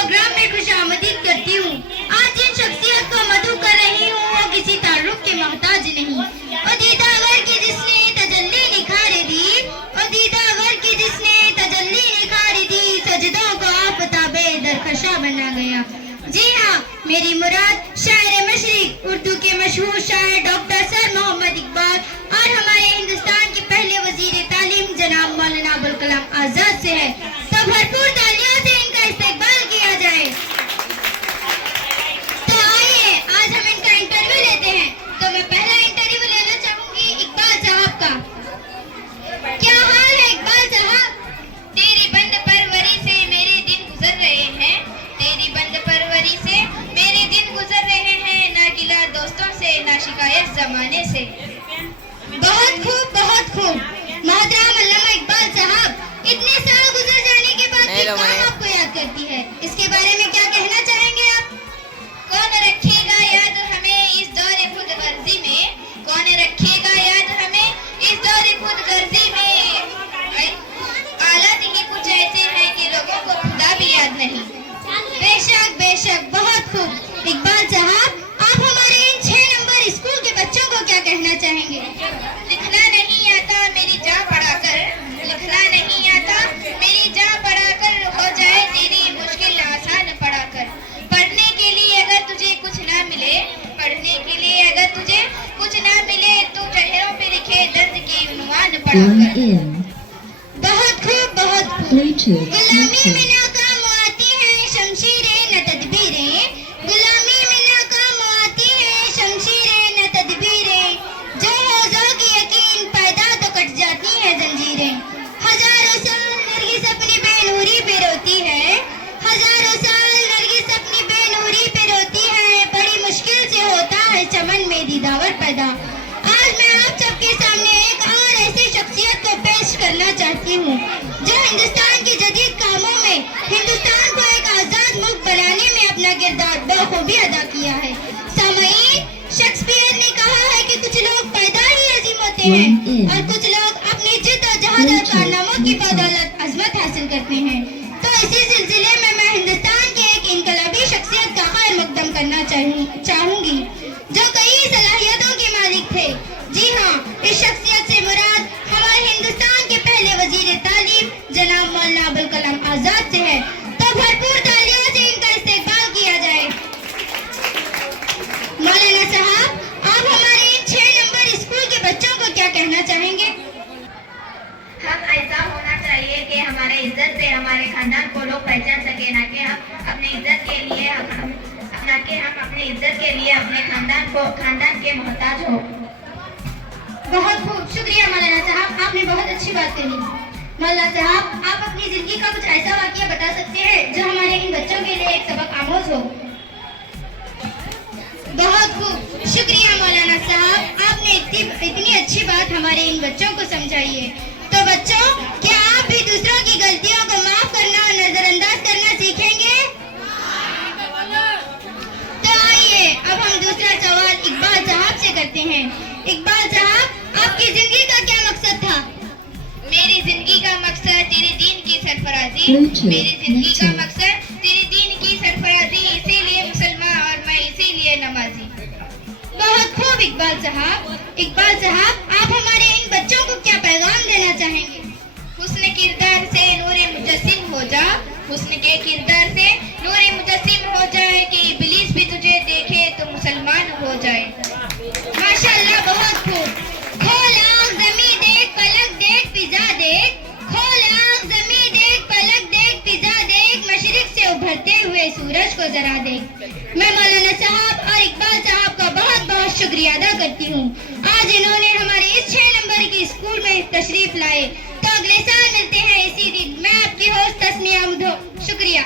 Programme में खुशामदीद करती हूँ। आज जिन शख्सियत को मधु कर रही हूँ वो किसी तारुफ के मोहताज नहीं। और दीदावर की जिसने तजल्ली निखारी दी, और दीदावर की जिसने तजल्ली निखारी दी, सजदों को आफताबे दरखशा बना गया। जी हाँ, मेरी मुराद शायर मशरिक उर्दू के मशहूर शायर डॉक्टर सर मोहम्मद इकबाल और हमारे हिंदुस्तान के पहले वजीर तालीम जनाब मौलाना अबुल कलाम आजाद से है। तो भरपूर तालियों से इनका इस्तकबाल किया जाए। तो आइए आज हम इनका इंटरव्यू लेते हैं। तो मैं पहला इंटरव्यू लेना चाहूंगी इकबाल साहब का। क्या हाल है इकबाल साहब? तेरी बंद परवरी से मेरे दिन गुजर रहे हैं, तेरी बंद परवरी से मेरे दिन गुजर रहे हैं, ना गिला दोस्तों से ना शिकायत जमाने से। बहुत खूब, बहुत खूब। मोहतरम अल्लामा इकबाल साहब, इतने साल गुजर जाने के बाद भी कौन आपको याद करती है? इसके बारे में क्या कहना चाहेंगे आप? कौन रखेगा याद हमें इस दौर खुदगर्जी में, कौन रखेगा याद हमें इस दौर खुदगर्जी में। हालात ही कुछ ऐसे हैं कि लोगों को खुदा भी याद नहीं। बेशक बेशक, बहुत खूब। इकबाल साहब, आप हमारे इन 6 नंबर स्कूल के बच्चों को क्या कहना चाहेंगे? लिखना नहीं आता मेरी जा पढ़ाकर, लिखना नहीं आता मेरी जा पढ़ाकर, हो जाए तेरी मुश्किल आसान पढ़ाकर। पढ़ने के लिए अगर तुझे कुछ ना मिले, पढ़ने के लिए अगर तुझे कुछ ना मिले, तो चेहरों पे लिखे दर्द के उन्वान पढ़ाकर। बहुत खूब, बहुत खूब। गुलामी में नाकाम आती है शमशीरें न तदबीरें, गुलामी में नाकाम आती है शमशीरें न तदबीरें, जो होज़ों की यकीन पैदा तो कट जाती है जंजीरें। हजारों साल नरगिस अपनी बेनूरी पे रोती है, हजारों साल नरगिस अपनी बेनूरी पे रोती है, बड़ी मुश्किल से होता है चमन में दीदावर पैदा। आज मैं आप सबके सामने एक और ऐसी शख्सियत को पेश करना चाहती हूँ जो हिंदुस्तान के जदीद कामों में हिंदुस्तान को एक आजाद मुल्क बनाने में अपना किरदार बखूबी अदा किया है। सामईन, शेक्सपियर ने कहा है कि कुछ लोग पैदा ही अजीम होते हैं और कुछ लोग अपनी जिद और जहद और कारनामों की बदौलत अजमत हासिल करते हैं। तो इसी सिलसिले में मैं हिंदुस्तान के एक इनकलाबी शख्सियत का खैर मकदम करना चाहूंगी जो कई सलाहियतों के मालिक थे। जी हाँ, इस शख्सियत से मुराद हमारे हिंदुस्तान के पहले वजीर तालीम जनाब मौलाना अबुल कलाम आजाद से है। तो भरपूर तालियों से इनका इस्तकबाल किया जाए। मौलाना साहब, आप हमारे इन 6 नंबर स्कूल के बच्चों को क्या कहना चाहेंगे? हम ऐसा होना चाहिए कि हमारे इज्जत से हमारे खानदान को लोग पहचान सके, ना कि हम अपनी इज्जत के लिए अपने खानदान के मोहताज हो। बहुत खूब, शुक्रिया मौलाना साहब, आपने बहुत अच्छी बात कही। मौलाना साहब, आप अपनी जिंदगी का कुछ ऐसा वाकया बता सकते हैं जो हमारे इन बच्चों के लिए एक सबक आमोज हो? बहुत खूब, शुक्रिया मौलाना साहब, आपने इतनी अच्छी बात हमारे इन बच्चों को समझाई है। तो बच्चों, क्या आप भी दूसरों की गलतियों को माफ करना और नजरअंदाज करना सीखेंगे? तो आइए अब हम दूसरा सवाल इकबाल साहब से करते हैं। इकबाल साहब, आपकी जिंदगी का क्या मकसद था? मेरी जिंदगी का मकसद तेरे दीन की सरफराजी, मेरी जिंदगी का मकसद तेरे दीन की सरफराजी, इसीलिए मुसलमान और मैं इसीलिए नमाजी। बहुत खूब इकबाल साहब। इकबाल साहब, आप हमारे इन बच्चों को क्या पैगाम देना चाहेंगे? हुस्न किरदार से नूरे मुजस्सिम हो जा, हुस्न के किरदार से नूरे मुजस्सिम हो जाए, कि इब्लीस भी तुझे देखे तो मुसलमान हो जाए। माशाल्लाह, बहुत खूब। खोल आँख ज़मीं देख, पलक देख, फिजा देख, खोल आँख ज़मीं देख, पलक देख, फिजा देख, मशरिक से उभरते हुए सूरज को जरा देख। मैं मौलाना साहब और इकबाल साहब का बहुत बहुत शुक्रिया अदा करती हूँ। आज इन्होंने हमारे इस 6 नंबर की स्कूल में तशरीफ लाए। तो अगले साल मिलते हैं इसी दिन। मैं आपकी होस्ट तस्मिया मुधो, शुक्रिया।